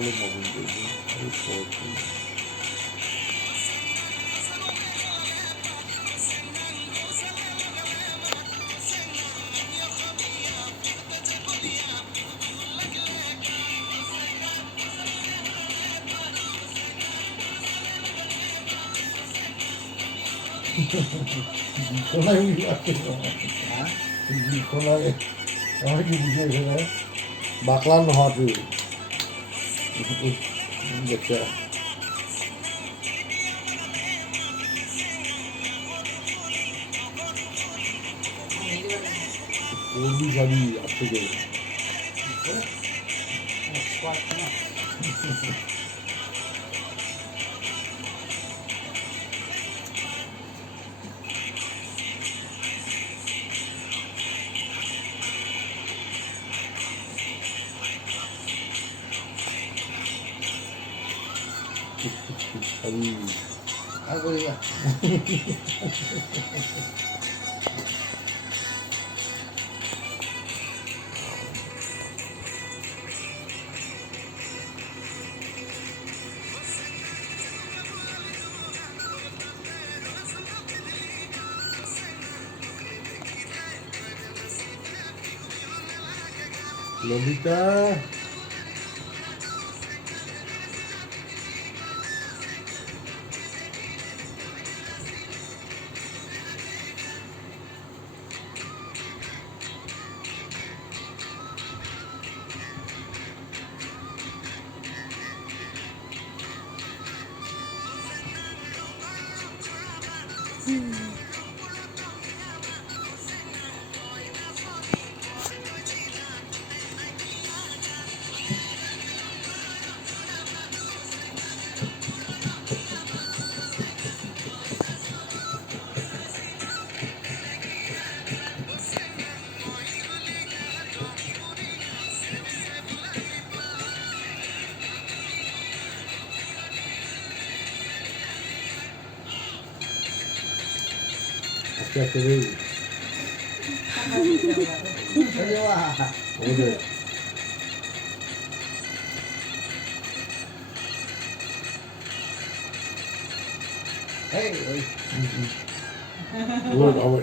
oğlum oğlum dedi. Ayıp olsun. Kolay mı yaptın? Ha? Kolay. Ama ki bir şey sana. Baklan mı hafif? Geçer. Neydi böyle? Oldu tabii açık olur. Bak tamam. Tabii. Al buraya. Lolita. Aşağı yukarı. Hadi vah. Oldu. Hey, hey. Dur ama